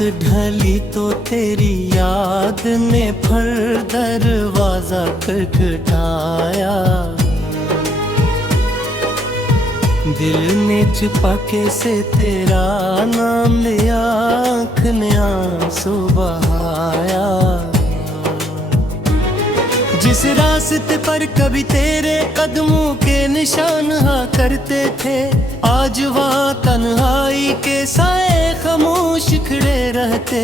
ढली तो तेरी याद ने फिर दरवाजा खटखटाया। दिल ने चिपके से तेरा नाम लिया, आँख ने आंसू बहाया। जिस रास्ते पर कभी तेरे कदमों के निशान हाँ करते थे, आज वहाँ तन्हाई के साए खामोश खड़े रहते।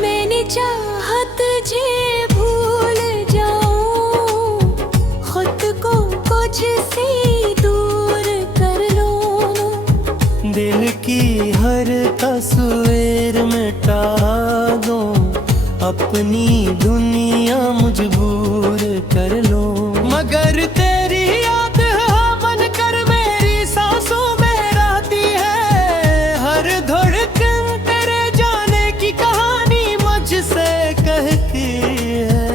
मैंने चाहा तुझे भूल जाऊं, खुद को कुछ से दूर कर लूं। दिल की हर तस्वीर मिटा दूं, अपनी दुनिया मजबूर कर लो। मगर तेरी याद बन कर मेरी सांसों में रहती है। हर धड़कन तेरे जाने की कहानी मुझसे कहती है।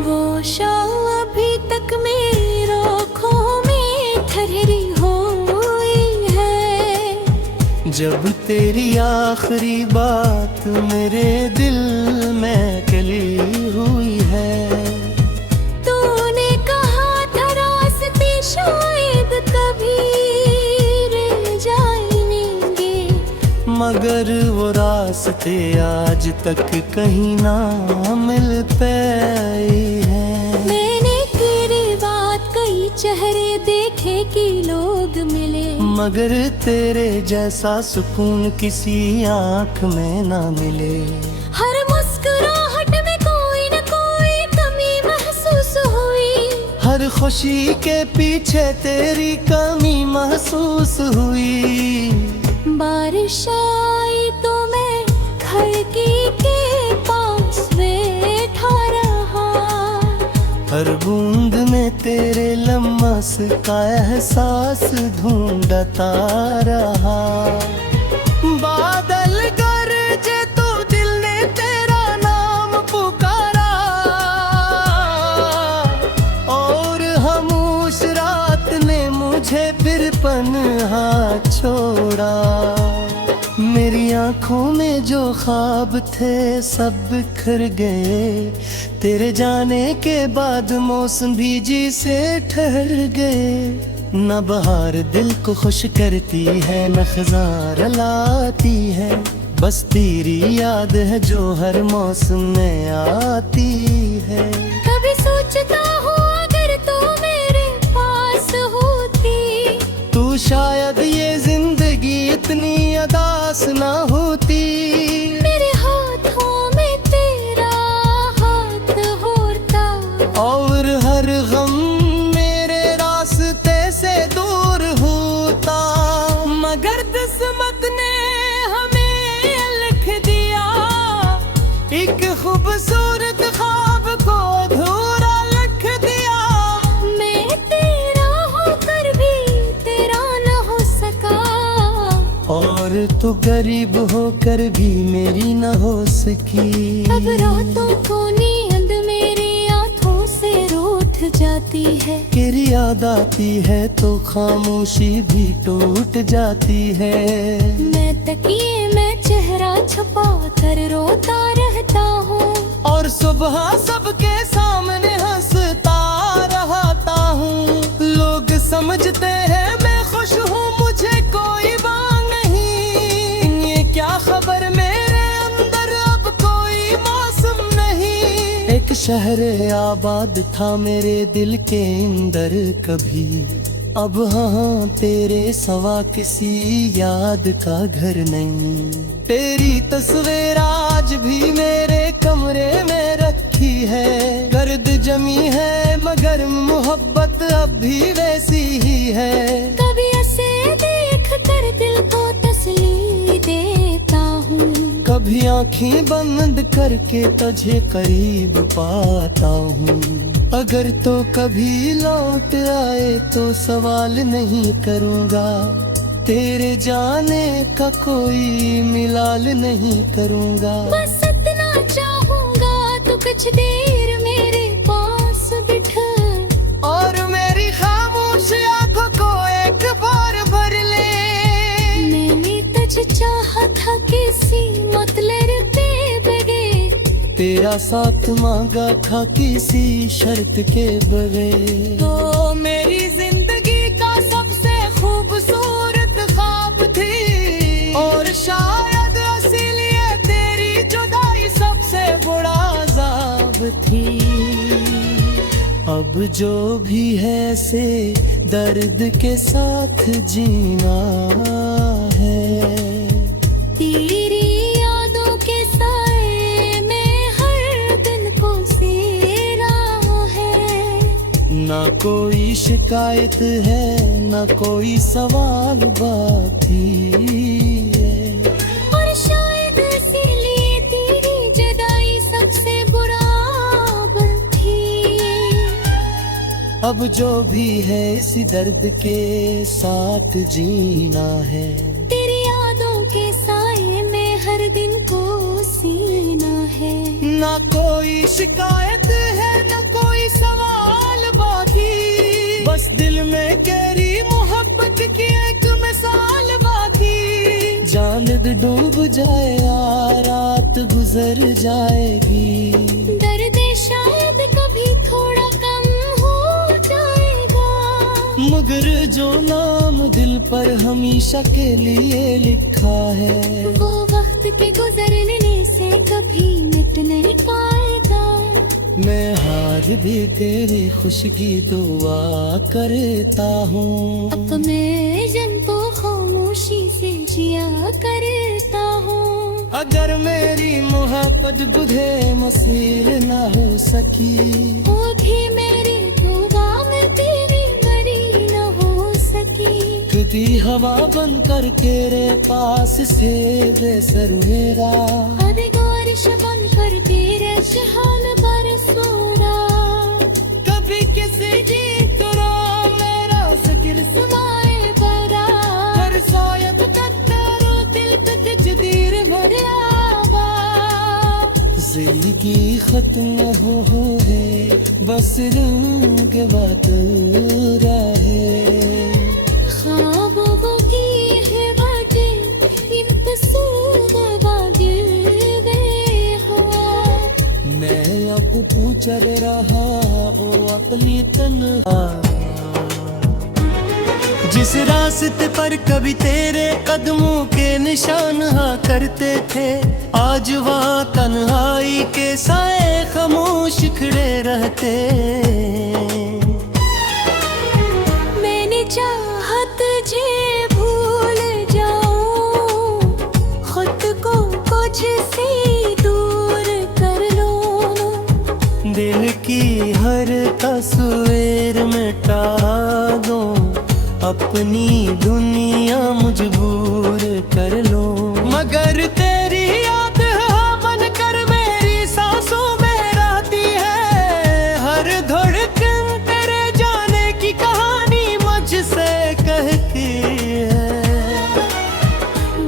वो शाम अभी तक मेरी आँखों में ठहरी हुई है। जब तेरी आखिरी बात मेरे दिल में कली हुई है। तूने कहा था रास्ते शायद कभी रह जाएंगे, मगर वो रास्ते आज तक कहीं ना मिल पाए हैं। मैंने तेरी बात कई चेहरे देखे कि लोग मिले, मगर तेरे जैसा सुकून किसी आँख में ना मिले। हर मुस्कुराहट में कोई न कोई कमी महसूस हुई, हर खुशी के पीछे तेरी कमी महसूस हुई। बारिश आई तो मैं खिड़की के पास बैठा रहा, हर बूंद में तेरे लम्स का एहसास ढूंढता रहा। बादल गरजे तो दिल ने तेरा नाम पुकारा, और खामोश रात ने मुझे फिर पन्हा छोड़ा। मेरी आँखों में जो ख्वाब थे सब बिखर गए, तेरे जाने के बाद मौसम भी जी से ठहर गए। न बहार दिल को खुश करती है, न खज़ां लाती है, बस तेरी याद है जो हर मौसम में आती है। कभी सोचता हूँ अगर तू मेरे पास होती, तू शायद ये जिंदगी इतनी अदास ना होती। मेरे हाथों में तेरा हाथ होता, और हर गम मेरे रास्ते से दूर होता। मगर किस्मत ने हमें लिख दिया, एक खूबसूरत ख्वाब को अधूरा लिख दिया। मैं तेरा होकर भी तेरा न हो सका, और तू गरीब होकर भी मेरी न हो सकी। अब रातों को नींद मेरी आँखों से रूठ जाती है, तेरी याद आती है तो खामोशी भी टूट जाती है। मैं तकिए में चेहरा छुपा कर रोता रहता हूँ, और सुबह सबके सामने हंसता रहता हूँ। लोग समझते हैं मैं खुश हूँ, मुझे कोई बात नहीं। ये क्या खबर मेरे अंदर अब कोई मौसम नहीं। एक शहर आबाद था मेरे दिल के अंदर कभी, अब हाँ तेरे सवा किसी याद का घर नहीं। तेरी तस्वीर आज भी मेरे कमरे में रखी है, गर्द जमी है मगर मोहब्बत अब भी वैसी ही है। कभी ऐसे देख कर दिल को तसल्ली देता हूँ, कभी आँखें बंद करके तुझे करीब पाता हूँ। अगर तो कभी लौट आए तो सवाल नहीं करूँगा, तेरे जाने का कोई मिलाल नहीं करूँगा। बस इतना चाहूँगा तो कुछ देर मेरे पास बिठा, और मेरी खामोश आँखों को एक बार भर ले। तेरा साथ मांगा था किसी शर्त के बगैर। तो मेरी जिंदगी का सबसे खूबसूरत ख्वाब थी, और शायद इसीलिए तेरी जुदाई सबसे बड़ा अज़ाब थी। अब जो भी है से दर्द के साथ जीना है। तेरी यादों के साए में हर दिन को सेरा है। ना कोई शिकायत है, ना कोई सवाल बाकी है। और शायद इसीलिए तेरी जुदाई सबसे बुरा थी। अब जो भी है इसी दर्द के साथ जीना है। तेरी यादों के साए में हर दिन को सीना है। ना कोई शिकायत है, ना कोई सवाल बाकी, बस दिल में गहरी मोहब्बत की एक मिसाल बाकी। जान डूब जाए या रात गुजर जाएगी, दर्द शायद कभी थोड़ा कम हो जाएगा। मगर जो नाम दिल पर हमेशा के लिए लिखा है, वो वक्त के गुजरने से कभी मिट नहीं पाएगा। मैं हार भी तेरी खुशी की दुआ करता हूँ। अपने जन तो खामोशी से जिया करता हूँ। अगर मेरी मोहब्बत बुझे मसील ना हो सकी, होगी मेरी दुआ में तेरी मरी न हो सकी। कभी हवा बन कर तेरे पास से बेसर मेरा, अरे बारिश बन कर तेरे जहान बरसोरा। कभी किसी गीत रो मेरा जिक्र समाए बरा, कर शायद कत्तरो दिल पे तजदीर भरियाबा। जिंदगी खत्म हो है, बस रंग बात रहे। ख्वाबों की है बातें इंतसूब वाजिबे हो। मैं अब पूछर रहा ओ अपनी तन्हा, जिस रास्ते पर कभी तेरे कदमों के निशान हाँ करते थे, आज वहाँ तन्हाई के साए खामोश खड़े रहते। मैंने चाहत जे भूल जाऊं, खुद को कुछ से दूर कर लो। दिल की हर तस्वीर मिटा दो, अपनी दुनिया मजबूर कर लो। मगर तेरी याद बन कर मेरी सांसों में रहती है। हर धड़कन तेरे जाने की कहानी मुझसे कहती है।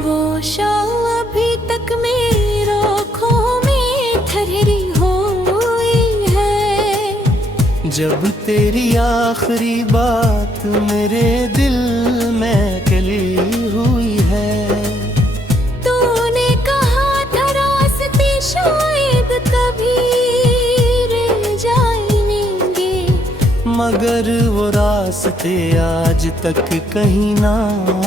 वो शाम अभी तक मेरी आँखों में ठहरी हुई है। जब तेरी आखिरी बात मेरे दिल में कली हुई है। तूने कहा था रास्ते शायद कभी रह जाएंगे, मगर वो रास्ते आज तक कहीं ना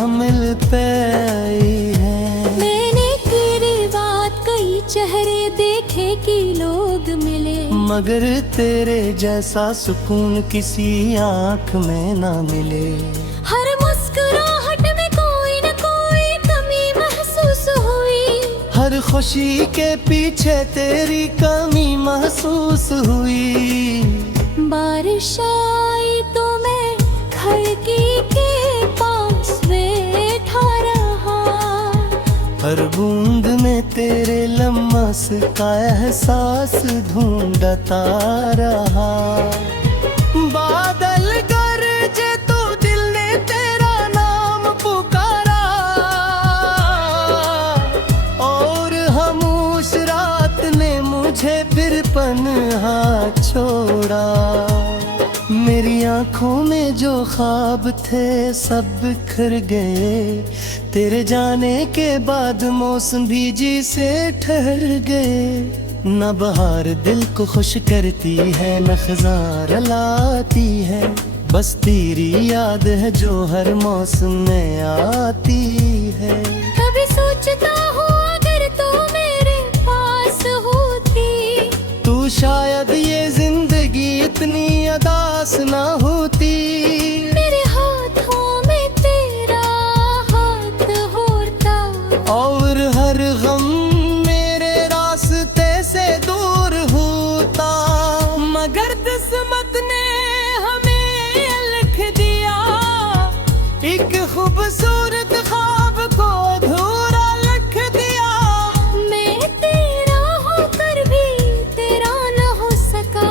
मिल पाए हैं। मैंने तेरी बात कई चेहरे देखे कि लोग मिले, मगर तेरे जैसा सुकून किसी आँख में ना मिले। हर मुस्कुराहट में कोई न कोई कमी महसूस हुई, हर खुशी के पीछे तेरी कमी महसूस हुई। बारिश आई तो मैं खिड़की के पास बैठा रहा, हर बूंद में तेरे लम्स का एहसास ढूंढता रहा। बादल गरजे तो दिल ने तेरा नाम पुकारा, और खामोश रात ने मुझे फिर पन्हा छोड़ा। मेरी आंखों में जो ख्वाब थे सब बिखर गए, तेरे जाने के बाद मौसम भी जी से ठहर गए। न बहार दिल को खुश करती है, न खज़ां लाती है, बस तेरी याद है जो हर मौसम में आती है। कभी सोचता हूँ अगर तू मेरे पास होती, तू शायद ये जिंदगी इतनी अदास ना होती। मेरे हाथों में तेरा हाथ होता, और हर गम मेरे रास्ते से दूर होता। मगर किस्मत ने हमें लिख दिया एक खूबसूरत ख्वाब को अधूरा लिख दिया। मैं तेरा होकर भी तेरा न हो सका,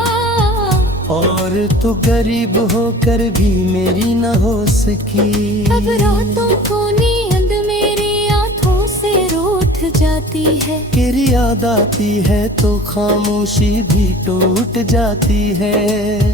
और तो गरीब होकर भी मेरी न हो सकी। अब रातों को नींद मेरी आँखों से रूठ जाती है। तेरी याद आती है तो खामोशी भी टूट जाती है।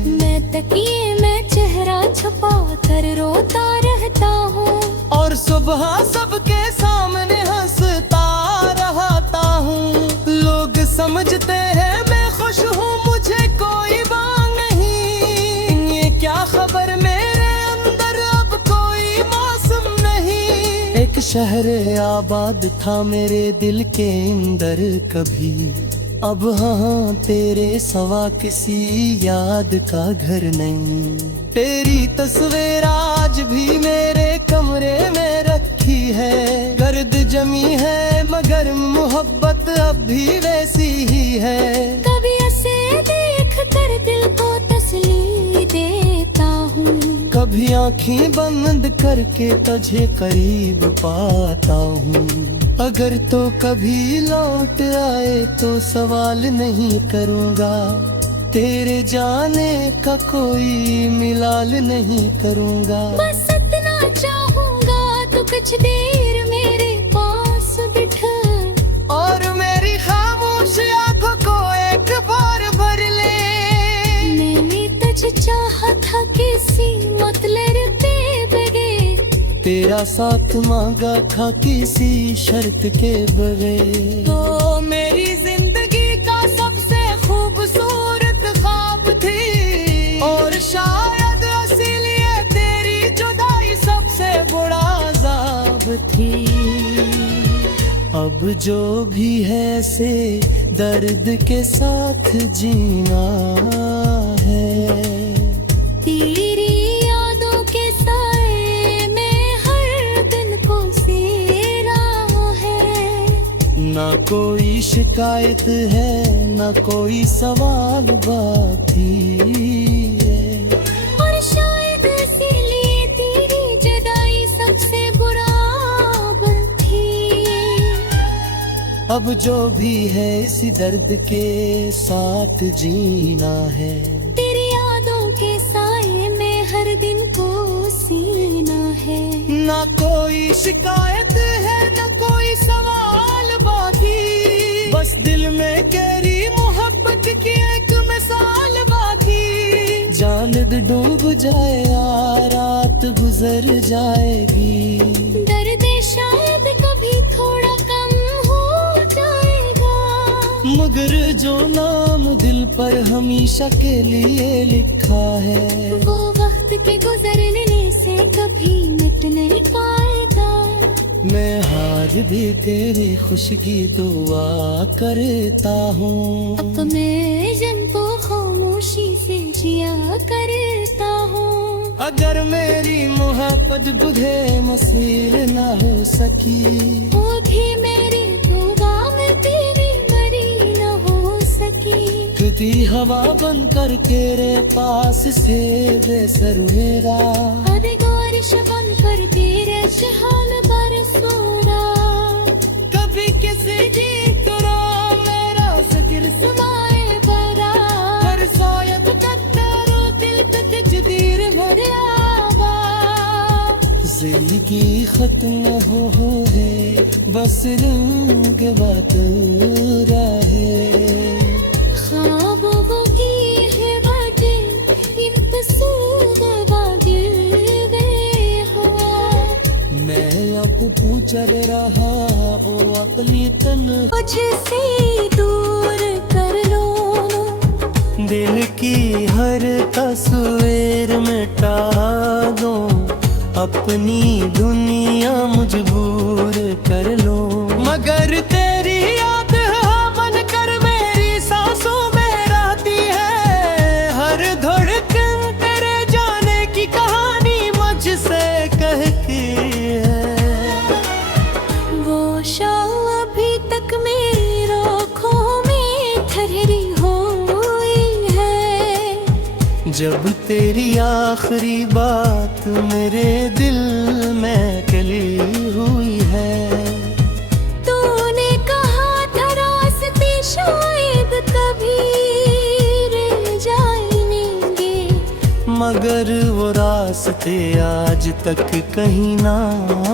मैं तकिए में चेहरा छुपा कर रोता रहता हूँ, और सुबह सबके सामने हंसता रहता हूँ। लोग समझते हैं मैं खुश हूँ, मुझे कोई बात नहीं। ये क्या खबर मेरे अंदर अब कोई मौसम नहीं। एक शहर आबाद था मेरे दिल के अंदर कभी, अब हाँ तेरे सवा किसी याद का घर नहीं। तेरी तस्वीर आज भी मेरे कमरे में रखी है। गर्द जमी है मगर मोहब्बत अब भी वैसी ही है। कभी ऐसे देख कर दिल को तसल्ली देता हूँ, कभी आँखें बंद करके तुझे करीब पाता हूँ। अगर तो कभी लौट आए तो सवाल नहीं करूँगा, तेरे जाने का कोई मिलाल नहीं करूँगा। बस इतना चाहूँगा तो कुछ देर मेरे पास बिठा, और मेरी खामोश आँखों को एक बार भर ले। मैंने तुझे चाहा था किसी मतलब पे बगैर, तेरा साथ मांगा था किसी शर्त के बगैर। तो मेरी जिंदगी का सबसे खूबसूरत ख्वाब थी, और शायद इसीलिए तेरी जुदाई सबसे बड़ा अज़ाब थी। अब जो भी है से दर्द के साथ जीना है। तेरी यादों के साए में हर दिन को सेरा है। ना कोई शिकायत है ना कोई सवाल बाकी है। और शायद इसीलिए तेरी जुदाई सबसे बुरा थी। अब जो भी है इसी दर्द के साथ जीना है। तेरी यादों के साए में हर दिन को सीना है। ना कोई शिकायत है ना कोई सवाल बाकी, बस दिल में गहरी मोहब्बत की एक मिसाल बाकी। जान डूब जाए या रात गुजर जाएगी, दर्द शायद कभी थोड़ा कम हो जाएगा। मगर जो नाम दिल पर हमेशा के लिए लिखा है, वो वक्त के गुजरने से कभी मिट नहीं पाएगा। मैं हार भी तेरी खुशी की दुआ करता हूँ। अपने जन को खामोशी से जिया करता हूँ। अगर मेरी मोहब्बत बुझे मसील ना हो सकी, वो भी मेरी दुआ में तेरी मरी न हो सकी। खुदी हवा बन कर तेरे पास से बेसर मेरा, अरे गोरिश बन कर तेरे शहान बरसोरा। कभी किसी की तरह मेरा जिक्र सुनाए बरा, कर शायद कत्तरो दिल तक जदीर भरियाबा। जिंदगी खत्म हो है बस रंग बात रहे। ख्वाबों की है बातें इन पे सूद वादिल गए हो। मैं अब पूछ चल रहा ओ अपनी तन, मुझसे दूर कर लो, दिल की हर तस्वीर मिटा दो, अपनी दुनिया मजबूर कर लो। मगर तेरी याद बन कर मेरी सांसों में रहती है, हर धड़कन तेरे जाने की कहानी मुझसे कहती है। वो शाम अभी तक मेरी आँखों में ठहरी हुई है, जब तेरी आखिरी बात मेरे दिल में कली हुई है। तूने कहा था रास्ते शायद कभी रह जाएंगे, मगर वो रास्ते आज तक कहीं ना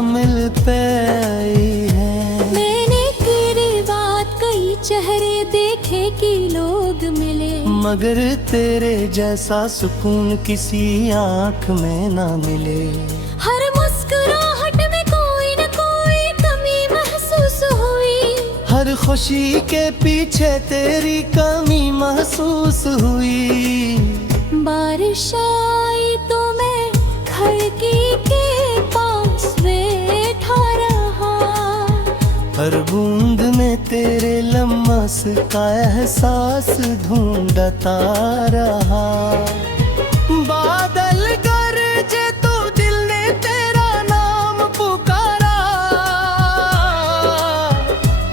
मिल पाए हैं। मैंने तेरी बात कई चेहरे देखे कि लोग मिले, मगर तेरे जैसा सुकून किसी आँख में ना मिले। हर मुस्कुराहट में कोई न कोई कमी महसूस हुई, हर खुशी के पीछे तेरी कमी महसूस हुई। बारिश आई तो मैं खिड़की के पास बैठा रहा, हर बूंद में तेरे लम्स का एहसास ढूंढता रहा। बादल गरजे तो दिल ने तेरा नाम पुकारा,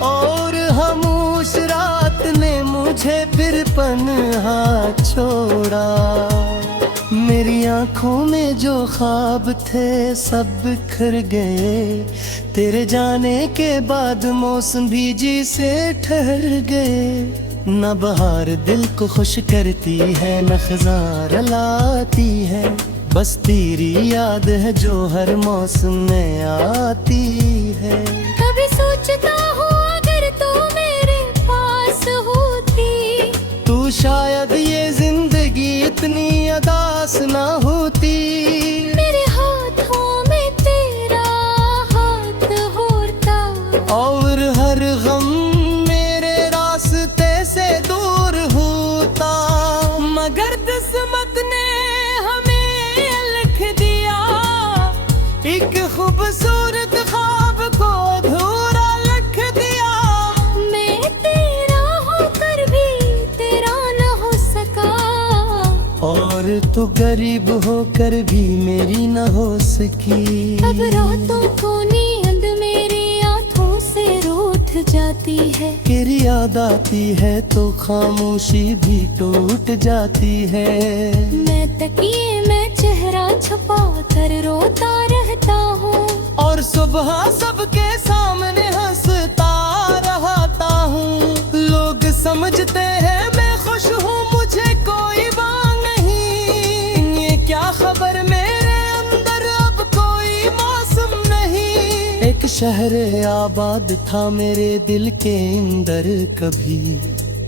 और खामोश रात ने मुझे फिर पन्हा छोड़ा। मेरी आंखों में जो ख्वाब थे सब बिखर गए, तेरे जाने के बाद मौसम भी जी से ठहर गए। न बहार दिल को खुश करती है, न खज़ां लाती है, बस तेरी याद है जो हर मौसम में आती है। कभी सोचता हूँ अगर तू मेरे पास होती, तू शायद ये जिंदगी इतनी अदास ना होती। मेरे हाथों में तेरा हाथ होता, और हर गम मेरे रास्ते से दूर होता। मगर किस्मत ने हमें लिख दिया, एक खूबसूरत ख्वाब को अधूरा लिख दिया। मैं तेरा होकर भी तेरा न हो सका, और तू गरीब होकर भी मेरी न हो सकी। अब रातों को नींद मेरी आँखों से रूठ जाती है, तेरी याद आती है तो खामोशी भी टूट जाती है। मैं तकिए में चेहरा छुपा कर रोता रहता हूँ, और सुबह सबके सामने हंसता रहता हूँ। लोग समझते हैं मैं खुश हूँ, मुझे कोई बात नहीं। ये क्या खबर मेरे अंदर अब कोई मौसम नहीं। एक शहर आबाद था मेरे दिल के अंदर कभी,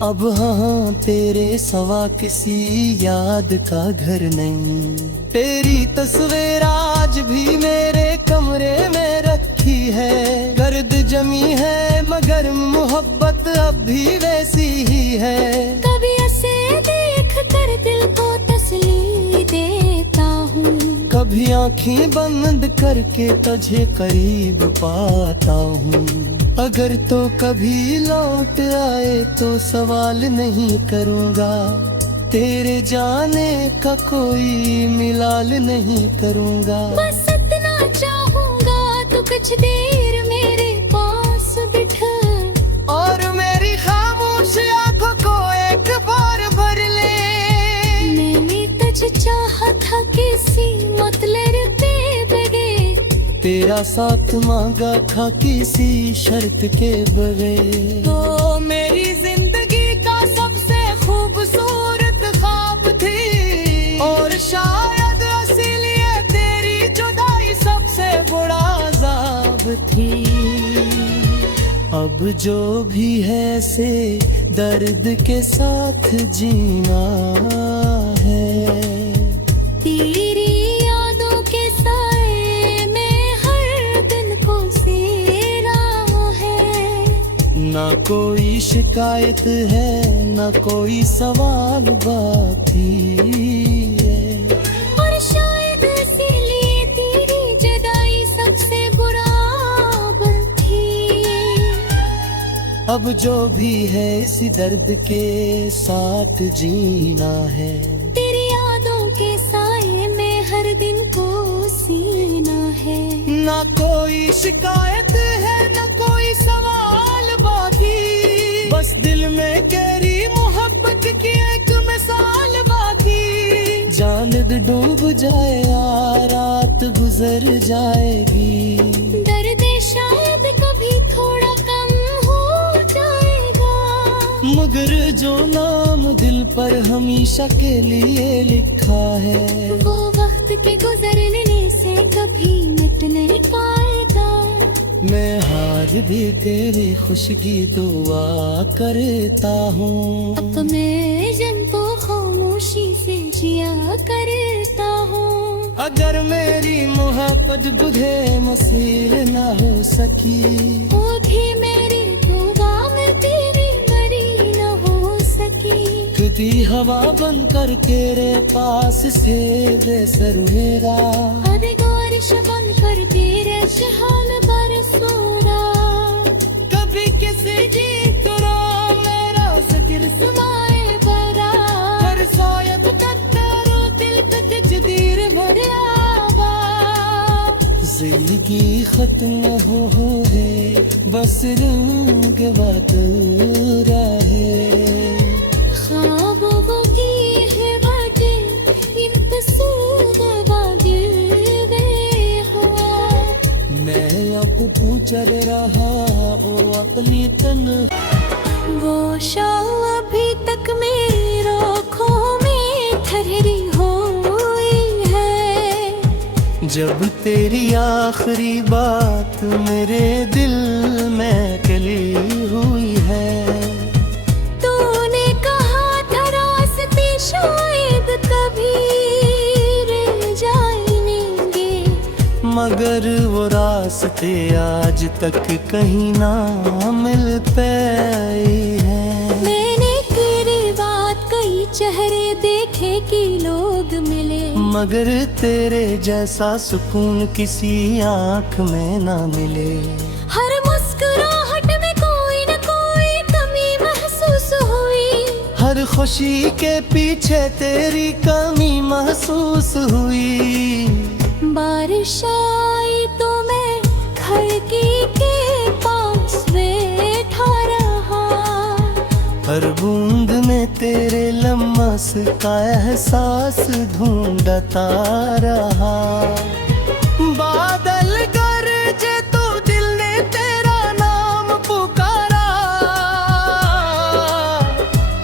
अब हाँ तेरे सवा किसी याद का घर नहीं। तेरी तस्वीर आज भी मेरे कमरे में रखी है, गर्द जमी है मगर मोहब्बत अब भी वैसी ही है। कभी ऐसे देख कर दिल को तसल्ली देता हूँ, कभी आंखें बंद करके तुझे करीब पाता हूँ। अगर तो कभी लौट आए तो सवाल नहीं करूँगा, तेरे जाने का कोई मिलाल नहीं करूँगा। बस इतना चाहूँगा तो कुछ देर मेरे पास बिठा, और मेरी खामोश आंखों को एक बार भर ले। मैंने तुझे चाहा था किसी मतलब पे बगैर, तेरा साथ मांगा था किसी शर्त के बगैर। तो मेरी जिंदगी का सबसे खूबसूरत ख्वाब थी, और शायद इसीलिए तेरी जुदाई सबसे बड़ा अज़ाब थी। अब जो भी है से दर्द के साथ जीना है। तेरी यादों के साए में हर दिन को से ना कोई शिकायत है, ना कोई सवाल बाकी है। और शायद इसीलिए तेरी जुदाई सबसे बुरा थी। अब जो भी है इसी दर्द के साथ जीना है। तेरी यादों के साए में हर दिन को सीना है। ना कोई शिकायत है, ना कोई सवाल बाकी, बस दिल में गहरी मोहब्बत की एक मिसाल बाकी। जानिद डूब जाए या रात गुजर जाएगी, दर्द शायद कभी थोड़ा कम हो जाएगा। मगर जो नाम दिल पर हमेशा के लिए लिखा है, वो वक्त के गुजरने से कभी मिट नहीं पाएगा। मैं हार भी तेरी खुशी की दुआ करता हूँ। अपने जन को खामोशी से जिया करता हूँ। अगर मेरी मोहब्बत बुझे मसील ना हो सकी, वो भी मेरी दुआ में तेरी मरी न हो सकी। खुदी हवा बन कर तेरे पास से बेसर हुएगा, अरे बारिश बन कर तेरे जहां में बरसूंगा। कभी किसी की तरह मेरा जिक्र समाए बरा हर शायद कत्तरो दिल तक जदीर भरियाबा। जिंदगी खत्म हो है, बस रंग बात रहे। ख्वाबों वो की है बातें, इन तस्वीर वादिल में हो। मैं अब चल रहा ओ अपनी तन, वो शाम अभी तक मेरी आँखों में ठहरी हुई है। जब तेरी आखिरी बात मेरे दिल में कली हुई है। तूने कहा था रास्ते शायद कभी रह जाएंगे, मगर वो रास्ते आज तक कहीं ना मिल पाए हैं। मैंने तेरी बात कई चेहरे देखे कि लोग मिले, मगर तेरे जैसा सुकून किसी आँख में ना मिले। हर मुस्कुराहट में कोई न कोई कमी महसूस हुई। हर खुशी के पीछे तेरी कमी महसूस हुई। बारिश आई तो मैं खिड़की के पास बैठा रहा। हर बूंद में तेरे लम्स का एहसास ढूंढता रहा। बादल गरजे तो दिल ने तेरा नाम पुकारा,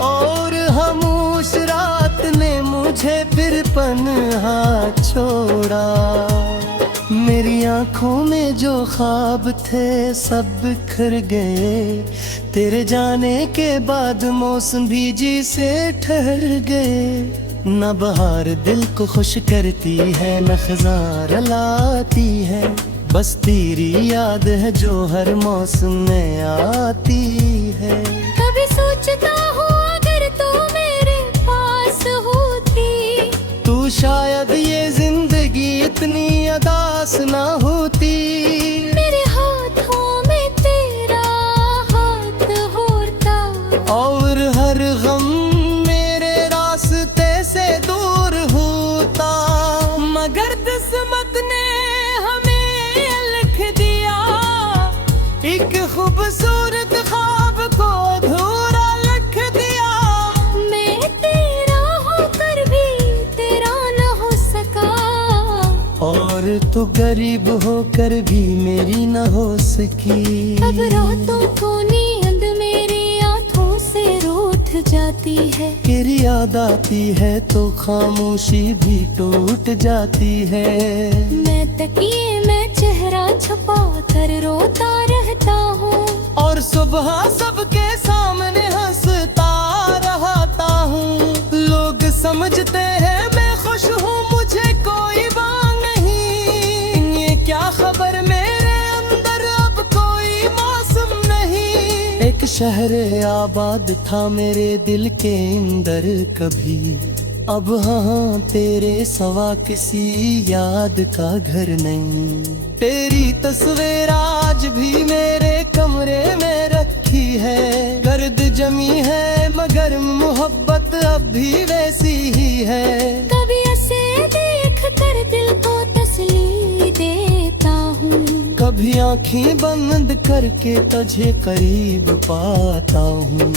और खामोश रात ने मुझे फिर पन्हा छोड़ा। मेरी आँखों में जो ख्वाब थे सब बिखर गए। तेरे जाने के बाद मौसम भी जी से ठहर गए। न बहार दिल को खुश करती है, न खज़ां लाती है, बस तेरी याद है जो हर मौसम में आती है। कभी सोचता हूँ अगर तू मेरे पास होती, तू शायद ये जिंदगी इतनी अदास ना होती। मेरे हाथों में तेरा हाथ होता, और हर गम मेरे रास्ते से दूर होता। मगर किस्मत ने हमें लिख दिया, एक खूबसूरत ख्वाब को अधूरा लिख दिया। मैं तेरा होकर भी तेरा न हो सका, और तू गरीब होकर भी मेरी न हो सकी। अब रातों को नींद मेरी आँखों से रूठ जाती है। तेरी याद आती है तो खामोशी भी टूट जाती है। मैं तकिए में चेहरा छुपा कर रोता रहता हूँ, और सुबह सबके सामने हंसता रहता हूँ। लोग समझते हैं मैं खुश हूँ, मुझे कोई बात नहीं। ये क्या खबर मेरे अंदर अब कोई मौसम नहीं। एक एक शहर आबाद था मेरे दिल के अंदर कभी, अब हाँ तेरे सवा किसी याद का घर नहीं। तेरी तस्वीर आज भी मेरे कमरे में रखी है, गर्द जमी है मगर मोहब्बत अब भी वैसी ही है। कभी ऐसे देख कर दिल को तसल्ली देता हूँ, कभी आँखें बंद करके तुझे करीब पाता हूँ।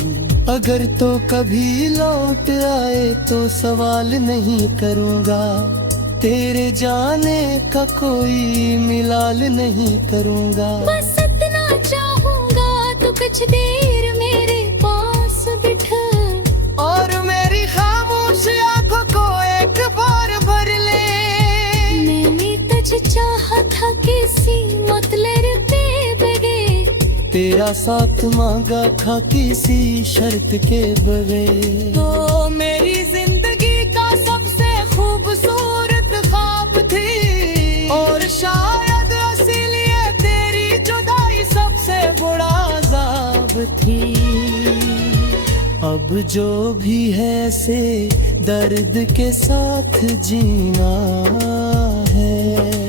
अगर तो कभी लौट आए तो सवाल नहीं करूँगा, तेरे जाने का कोई मिलाल नहीं करूँगा। बस इतना चाहूँगा तो कुछ देर मेरे पास बिठा, और मेरी खामोश आँखों को एक बार भर ले। मैंने तुझे चाहा था किसी मतलब पे बगैर, तेरा साथ मांगा था किसी शर्त के बगैर। तो मेरी जिंदगी का सबसे खूबसूरत ख्वाब थी, और शायद इसीलिए तेरी जुदाई सबसे बड़ा अज़ाब थी। अब जो भी है से दर्द के साथ जीना है।